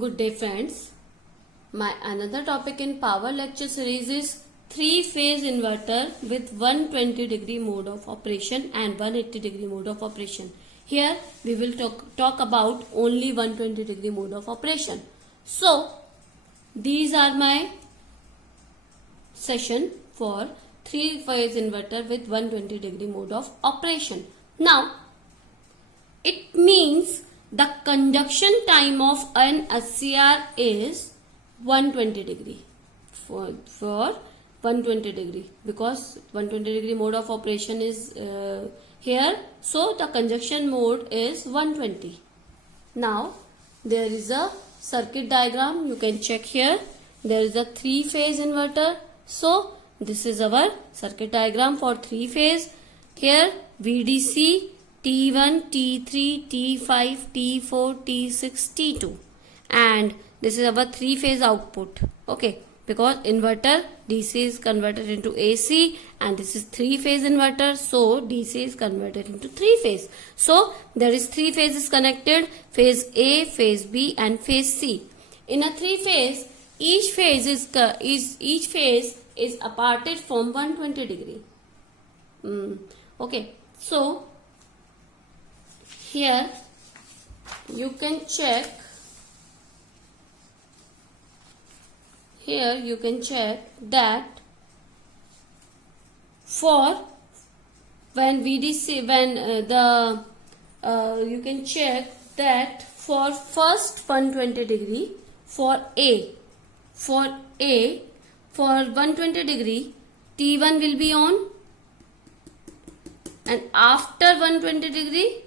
Good day friends. My another topic in power lecture series is three-phase inverter with 120 degree mode of operation and 180 degree mode of operation. Here we will talk about only 120 degree mode of operation. So these are my session for three-phase inverter with 120 degree mode of operation. Now it means the conduction time of an SCR is 120 degree for 120 degree because 120 degree mode of operation is here, so the conduction mode is 120. Now there is a circuit diagram, you can check here. There is a three-phase inverter, so this is our circuit diagram for three-phase. Here VDC T1, T3, T5, T4, T6, T2, and this is our three-phase output. Okay, because inverter DC is converted into AC and this is three-phase inverter, so DC is converted into three-phase. So there is three phases connected: phase A, phase B, and phase C. In a three-phase, each phase is aparted from 120 degree. Okay, so here you can check. Here you can check that for when VDC you can check that for first 120 degree for 120 degree T1 will be on, and after 120 degree,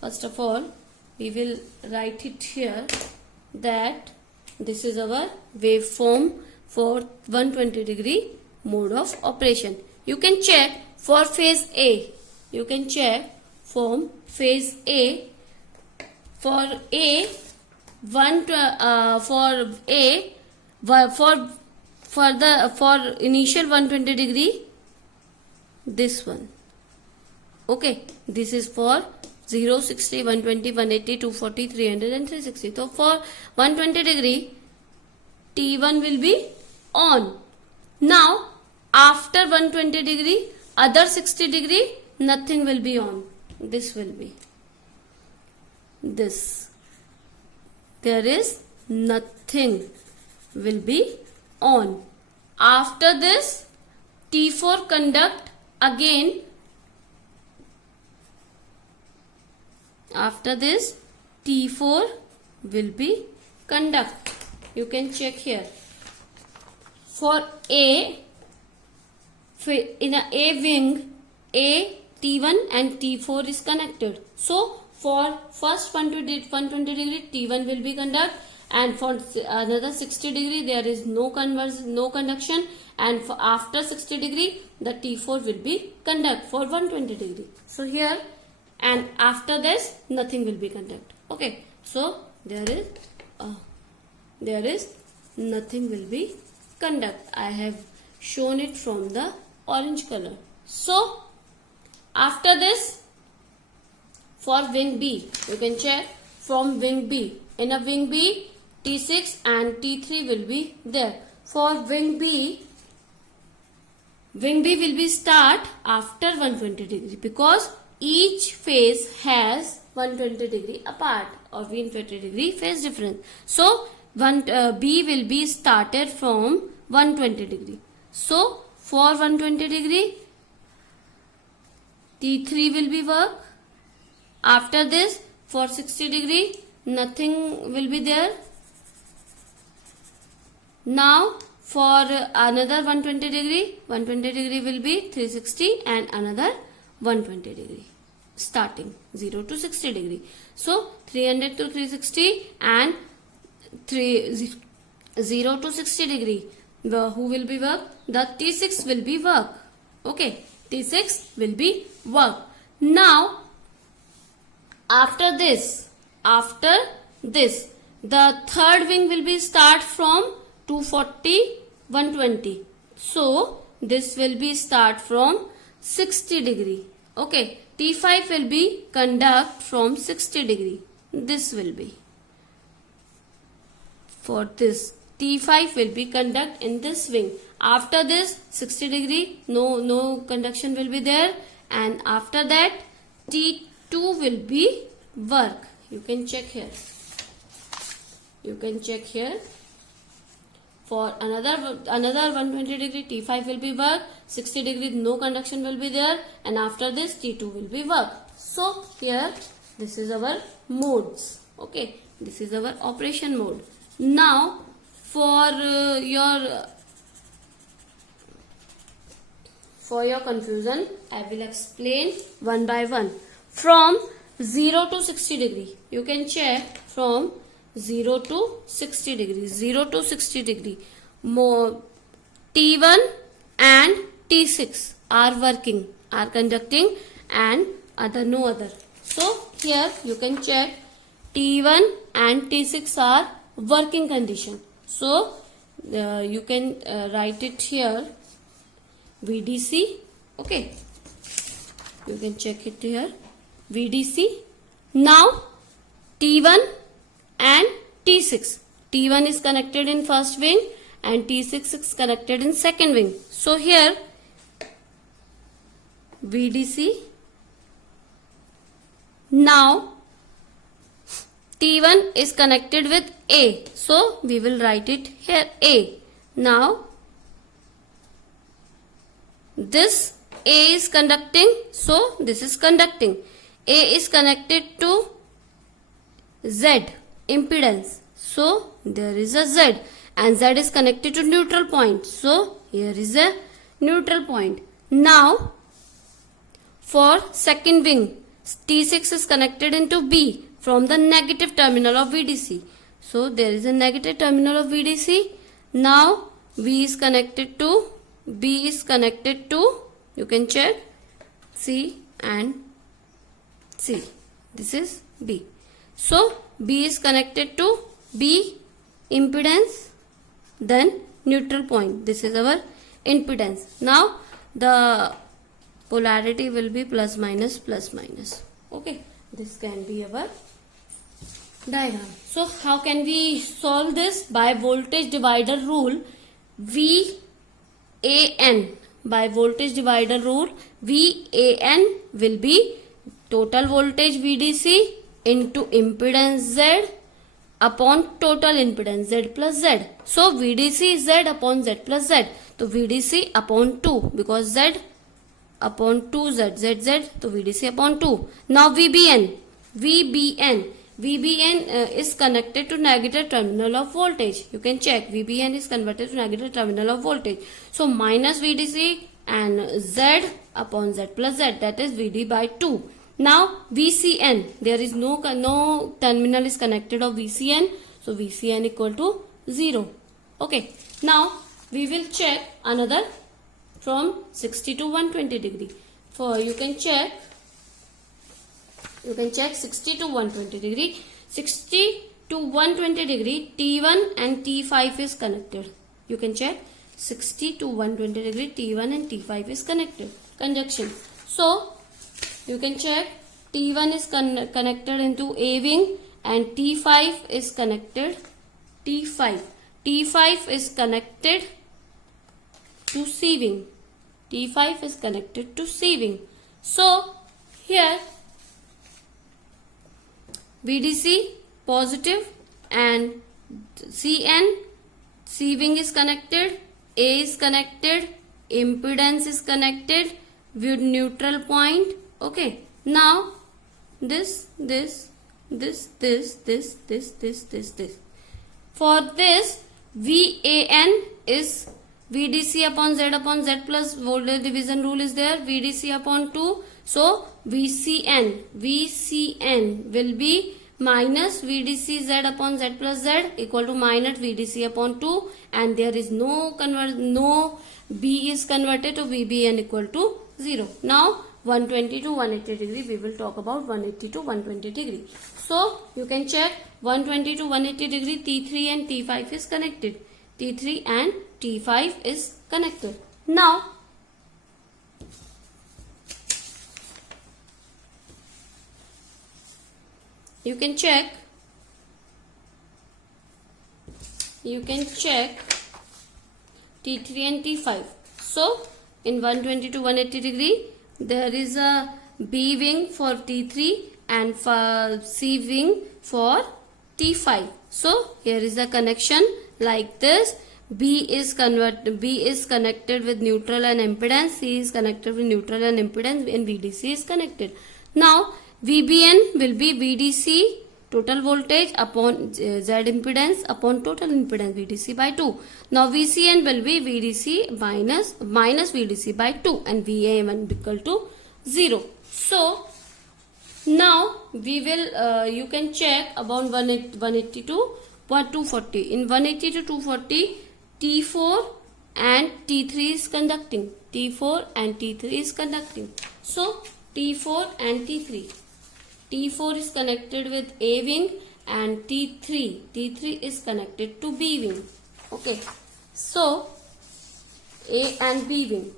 first of all we will write it here that this is our waveform for 120 degree mode of operation. You can check for phase A. You can check from phase A. For initial 120 degree, this one. Okay, this is for 0, 60, 120, 180, 240, 300 and 360. So for 120 degree, T1 will be on. Now after 120 degree, other 60 degree, nothing will be on. This will be this. There is nothing will be on. After this, T4 conduct again. After this, T4 will be conduct. You can check here. For A, in a wing, A, T1 and T4 is connected. So for first 120 degree, T1 will be conduct, and for another 60 degree there is no conduction, and for after 60 degree the T4 will be conduct for 120 degree. So here, and after this nothing will be conduct. Okay, so there is nothing will be conduct. I have shown it from the orange color. So after this, for wing B, you can check from wing B. In a wing B, T6 and T3 will be there. For wing B will be start after 120 degree because each phase has 120 degree apart or 120 degree phase difference. So B will be started from 120 degree. So for 120 degree, T3 will be work. After this, for 60 degree, nothing will be there. Now for another 120 degree will be 360 and another 120 degree, starting 0 to 60 degree. So 300 to 360 and 0 to 60 degree. Who will be work? The T6 will be work. Okay, T6 will be work. Now after this, the third wing will be start from 240, 120. So this will be start from 60 degree. Okay, T5 will be conduct from 60 degree. This will be. for this T5 will be conduct in this wing. After this 60 degree, no conduction will be there, and after that T2 will be work. You can check here. You can check here. For another 120 degree T5 will be work, 60 degree no conduction will be there, and after this T2 will be work. So here this is our modes. Okay, this is our operation mode. Now for your confusion, I will explain one by one. From 0 to 60 degree, you can check from 0 to 60 degree. 0 to 60 degree. More T1 and T6 are working, are conducting, and no other. So here you can check T1 and T6 are working condition. So you can write it here, VDC. Okay, you can check it here, VDC. Now T1 and T6. T1 is connected in first wing and T6 is connected in second wing. So here VDC. Now T1 is connected with A. So we will write it here A. Now this A is conducting. So this is conducting. A is connected to Z impedance. So there is a Z, and Z is connected to neutral point. So here is a neutral point. Now for second wing, T6 is connected into B from the negative terminal of VDC. So there is a negative terminal of VDC. Now B is connected to, you can check, C and C. This is B. So B is connected to B impedance, then neutral point. This is our impedance. Now the polarity will be plus minus. Okay, this can be our diagram. So how can we solve this? By voltage divider rule, VAN. By voltage divider rule, VAN will be total voltage VDC into impedance Z upon total impedance Z plus Z. So VDC is Z upon Z plus Z. So VDC upon 2, because Z upon 2 Z, so VDC upon 2. Now VBN is connected to negative terminal of voltage. You can check, VBN is converted to negative terminal of voltage. So minus VDC and Z upon Z plus Z, that is VD by 2. Now VCN, there is no terminal is connected of VCN, so VCN equal to 0. Okay, now we will check another from 60 to 120 degree. For you can check 60 to 120 degree. 60 to 120 degree, T1 and T5 is connected. You can check 60 to 120 degree, T1 and T5 is connected. Conjunction. So you can check T1 is connected into A wing and T5 is connected. T5 is connected to C wing. T5 is connected to C wing. So here VDC positive and CN, C wing is connected, A is connected, impedance is connected with neutral point. Okay, now this. For this, VAN is VDC upon Z plus voltage division rule is there, VDC upon 2. So VCN will be minus VDC Z upon Z plus Z equal to minus VDC upon 2, and there is no B is converted to VBN equal to 0. Now 120 to 180 degree, we will talk about 180 to 120 degree. So you can check 120 to 180 degree, T3 and T5 is connected. T3 and T5 is connected. Now you can check you can check T3 and T5. So in 120 to 180 degree, there is a B wing for T3 and for C wing for T5. So here is the connection like this. B is connected with neutral and impedance. C is connected with neutral and impedance, and VDC is connected. Now VBN will be VDC total voltage upon Z impedance upon total impedance VDC by 2. Now VCN will be VDC minus VDC by 2 and VAN equal to 0. So now we will you can check about 180 to 240. In 180 to 240, T4 and T3 is conducting. T4 and T3 is conducting. So T4 and T3. T4 is connected with A wing and T3 is connected to B wing. Okay. So A and B wing.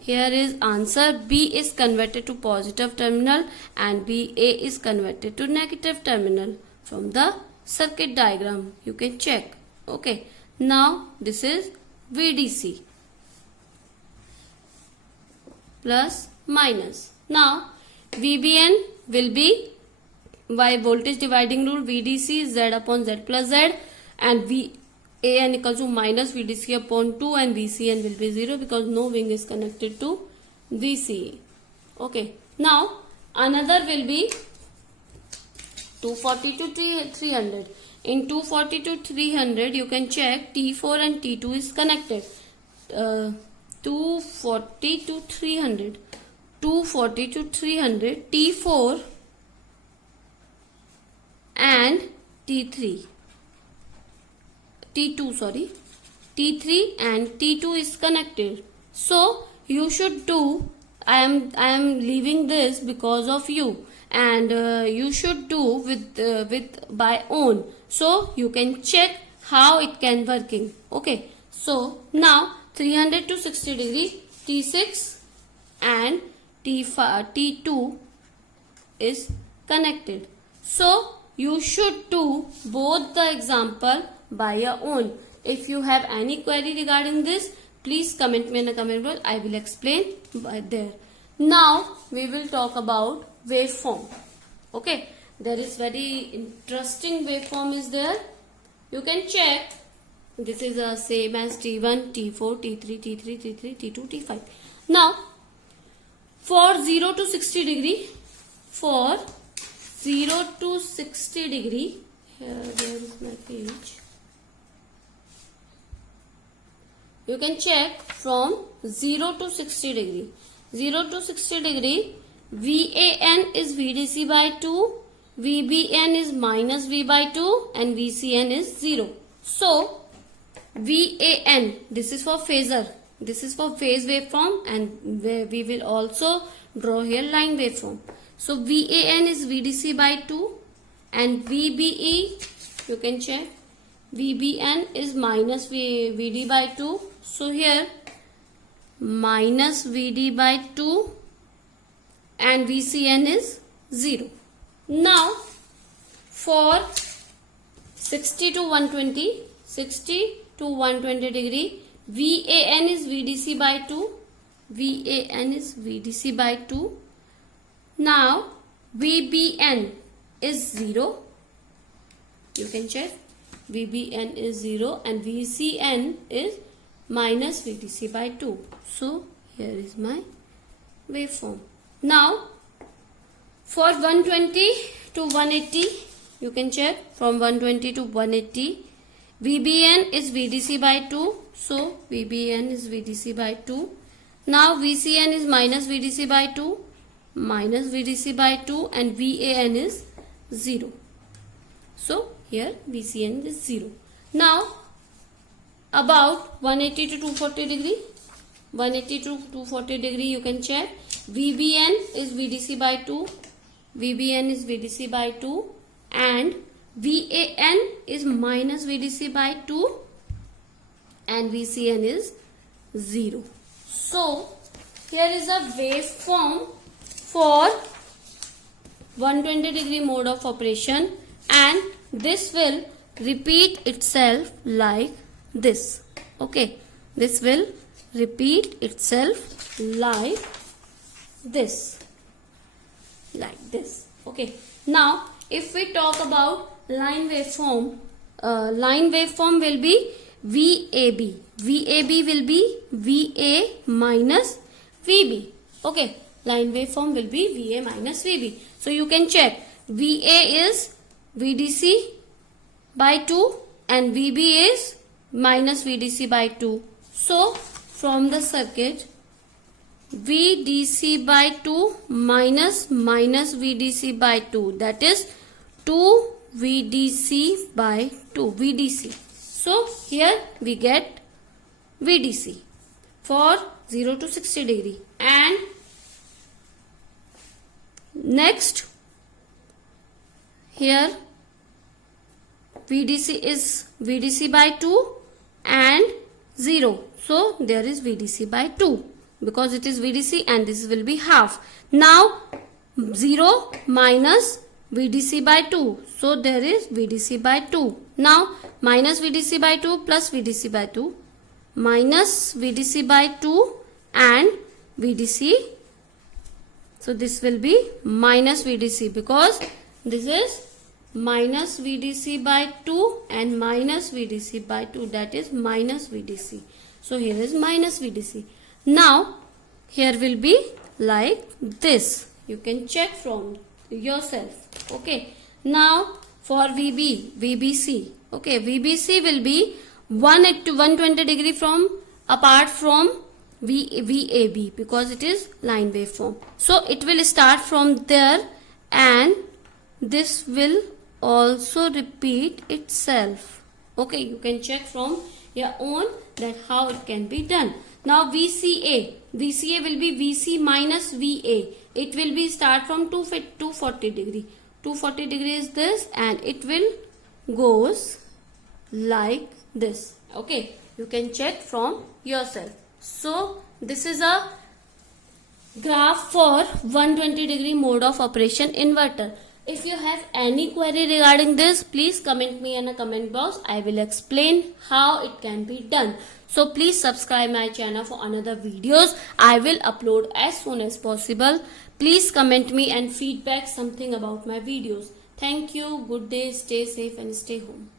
Here is answer. B is converted to positive terminal and BA is converted to negative terminal from the circuit diagram. You can check. Okay. Now this is VDC plus minus. Now VBN will be by voltage dividing rule VDC Z upon Z plus Z, and VAN equals to minus VDC upon 2, and VCN will be 0 because no wing is connected to VCE. Okay. Now another will be 240 to 300. In 240 to 300, you can check T4 and T2 is connected. 240 to 300. 240 to 300, T4 and T2 T3 and T2 is connected. So you should do, I am leaving this because of you, and you should do with by own, so you can check how it can working. Okay, so now 300 to 60 degree, T6 and T2 is connected. So you should do both the example by your own. If you have any query regarding this, please comment me in the comment box. I will explain by there. Now we will talk about waveform. Okay, there is very interesting waveform is there. You can check. This is the same as T1, T4, T3, T3, T3, T2, T5. Now for 0 to 60 degree, for 0 to 60 degree, there is my page. You can check from 0 to 60 degree. 0 to 60 degree, VAN is VDC by 2, VBN is minus V by 2, and VCN is 0. So VAN, this is for phasor. This is for phase waveform, and we will also draw here line waveform. So VAN is VDC by 2 and VBE, you can check, VBN is minus VD by 2. So here minus VD by 2 and VCN is 0. Now for 60 to 120, 60 to 120 degree, VAN is VDC by 2. VAN is VDC by 2. Now VBN is 0. You can check. VBN is 0 and VCN is minus VDC by 2. So here is my waveform. Now for 120 to 180, you can check from 120 to 180. VBN is VDC by 2. So VBN is VDC by 2. Now VCN is minus VDC by 2. Minus VDC by 2 and VAN is 0. So here VCN is 0. Now about 180 to 240 degree. 180 to 240 degree you can check. VBN is VDC by 2. VBN is VDC by 2 and VAN is minus VDC by 2 and VCN is 0. So here is a waveform for 120 degree mode of operation, and this will repeat itself like this. Okay, this will repeat itself like this. Okay, now if we talk about line waveform, line waveform will be VAB. VAB will be VA minus VB. Okay, line waveform will be VA minus VB. So you can check. VA is VDC by 2 and VB is minus VDC by 2. So from the circuit, VDC by 2 minus VDC by 2, that is 2 VDC by 2 VDC. So here we get VDC for 0 to 60 degree. And next here VDC is VDC by 2 and 0. So there is VDC by 2 because it is VDC and this will be half. Now 0 minus VDC by 2. So there is VDC by 2. Now minus VDC by 2 plus VDC by 2 minus VDC by 2 and VDC. So this will be minus VDC because this is minus VDC by 2 and minus VDC by 2, that is minus VDC. So here is minus VDC. Now here will be like this. You can check from yourself. Okay. Now for VBC. Okay, VBC will be 120 degree from apart from VAB because it is line waveform. So it will start from there and this will also repeat itself. Okay, you can check from your own that how it can be done. Now VCA will be VC minus VA. It will be start from 240 degree. 240 degree is this and it will goes like this. Okay, you can check from yourself. So this is a graph for 120 degree mode of operation inverter. If you have any query regarding this, please comment me in a comment box. I will explain how it can be done. So please subscribe my channel for another videos. I will upload as soon as possible. Please comment me and feedback something about my videos. Thank you. Good day. Stay safe and stay home.